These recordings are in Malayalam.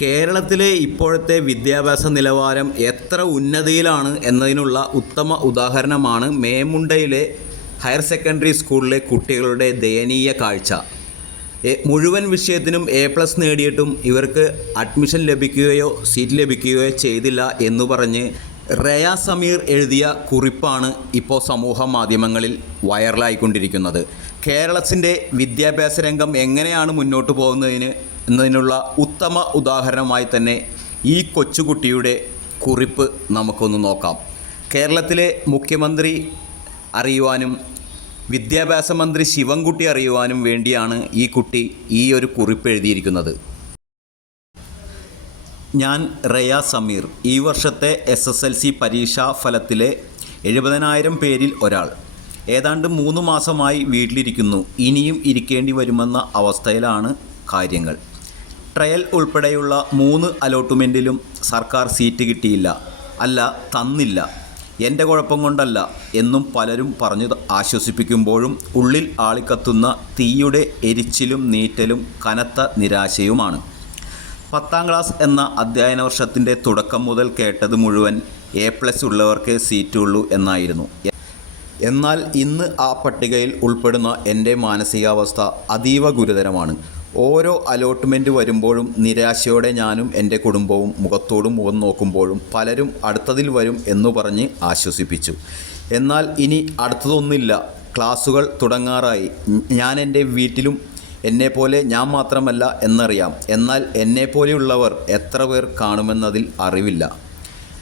കേരളത്തിലെ ഇപ്പോഴത്തെ വിദ്യാഭ്യാസ നിലവാരം എത്ര ഉന്നതിയിലാണ് എന്നതിനുള്ള ഉത്തമ ഉദാഹരണമാണ് മേമുണ്ടയിലെ ഹയർ സെക്കൻഡറി സ്കൂളിലെ കുട്ടികളുടെ ദയനീയ കാഴ്ച. മുഴുവൻ വിഷയത്തിനും എ പ്ലസ് നേടിയിട്ടും ഇവർക്ക് അഡ്മിഷൻ ലഭിക്കുകയോ സീറ്റ് ലഭിക്കുകയോ ചെയ്തില്ല എന്ന് പറഞ്ഞ് റയ സമീർ എഴുതിയ കുറിപ്പാണ് ഇപ്പോൾ സമൂഹ മാധ്യമങ്ങളിൽ വൈറലായിക്കൊണ്ടിരിക്കുന്നത്. കേരളത്തിന്റെ വിദ്യാഭ്യാസ രംഗം എങ്ങനെയാണ് മുന്നോട്ട് പോകുന്നതിന് എന്നതിനുള്ള ഉത്തമ ഉദാഹരണമായി തന്നെ ഈ കൊച്ചുകുട്ടിയുടെ കുറിപ്പ് നമുക്കൊന്ന് നോക്കാം. കേരളത്തിലെ മുഖ്യമന്ത്രി അറിയുവാനും വിദ്യാഭ്യാസ മന്ത്രി ശിവൻകുട്ടി അറിയുവാനും വേണ്ടിയാണ് ഈ കുട്ടി ഈ ഒരു കുറിപ്പ് എഴുതിയിരിക്കുന്നത്. ഞാൻ റയ സമീർ. ഈ വർഷത്തെ എസ് എസ് എൽ സി പരീക്ഷാ ഫലത്തിലെ എഴുപതിനായിരം പേരിൽ ഒരാൾ. ഏതാണ്ട് മൂന്ന് മാസമായി വീട്ടിലിരിക്കുന്നു. ഇനിയും ഇരിക്കേണ്ടി വരുമെന്ന അവസ്ഥയിലാണ് കാര്യങ്ങൾ. ട്രയൽ ഉൾപ്പെടെയുള്ള മൂന്ന് അലോട്ട്മെന്റിലും സർക്കാർ സീറ്റ് കിട്ടിയില്ല. അല്ല തന്നില്ല. എന്റെ കുഴപ്പം കൊണ്ടല്ല എന്നും പലരും പറഞ്ഞു ആശ്വസിപ്പിക്കുമ്പോഴും ഉള്ളിൽ ആളിക്കത്തുന്ന തീയുടെ എരിച്ചിലും നീറ്റലും കനത്ത നിരാശയുമാണ്. പത്താം ക്ലാസ് എന്ന അധ്യയന വർഷത്തിന്റെ തുടക്കം മുതൽ കേട്ടത് മുഴുവൻ എ പ്ലസ് ഉള്ളവർക്ക് സീറ്റുള്ളൂ എന്നായിരുന്നു. എന്നാൽ ഇന്ന് ആ പട്ടികയിൽ ഉൾപ്പെടുന്ന എന്റെ മാനസികാവസ്ഥ അതീവ ഗുരുതരമാണ്. ഓരോ അലോട്ട്മെന്റ് വരുമ്പോഴും നിരാശയോടെ ഞാനും എന്റെ കുടുംബവും മുഖത്തോടും മുഖം നോക്കുമ്പോഴും പലരും അടുത്തതിൽ വരും എന്ന് പറഞ്ഞ് ആശ്വസിപ്പിച്ചു. എന്നാൽ ഇനി അടുത്തതൊന്നില്ല ക്ലാസ്സുകൾ തുടങ്ങാറായി. ഞാൻ എന്റെ വീട്ടിലും എന്നെപ്പോലെ ഞാൻ മാത്രമല്ല എന്നറിയാം. എന്നാൽ എന്നെപ്പോലെയുള്ളവർ എത്ര പേർ കാണുമെന്നതിൽ അറിവില്ല.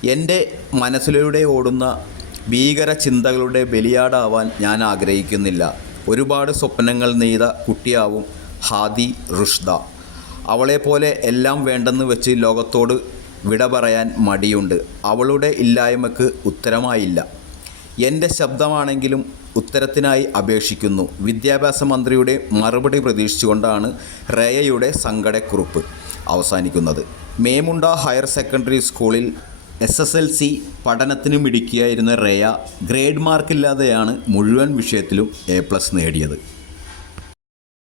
എന്റെ മനസ്സിലൂടെ ഓടുന്ന ഭീകര ചിന്തകളുടെ ബലിയാടാവാൻ ഞാൻ ആഗ്രഹിക്കുന്നില്ല. ഒരുപാട് സ്വപ്നങ്ങൾ നെയ്ത കുട്ടിയാവും ഹാദി റുഷ്ദ. അവളെപ്പോലെ എല്ലാം വേണ്ടെന്ന് വെച്ച് ലോകത്തോട് വിട പറയാൻ മടിയുണ്ട്. അവളുടെ ഇല്ലായ്മക്ക് ഉത്തരമായില്ല. എന്റെ ശബ്ദമാണെങ്കിലും ഉത്തരത്തിനായി അപേക്ഷിക്കുന്നു. വിദ്യാഭ്യാസ മന്ത്രിയുടെ മറുപടി പ്രതീക്ഷിച്ചുകൊണ്ടാണ് റേയയുടെ സങ്കടക്കുറിപ്പ് അവസാനിക്കുന്നത്. മേമുണ്ട ഹയർ സെക്കൻഡറി സ്കൂളിൽ എസ് എസ് എൽ സി പഠനത്തിന് മിടുക്കിയായിരുന്ന റേയ ഗ്രേഡ് മാർക്കില്ലാതെയാണ് മുഴുവൻ വിഷയത്തിലും എ പ്ലസ് നേടിയത്.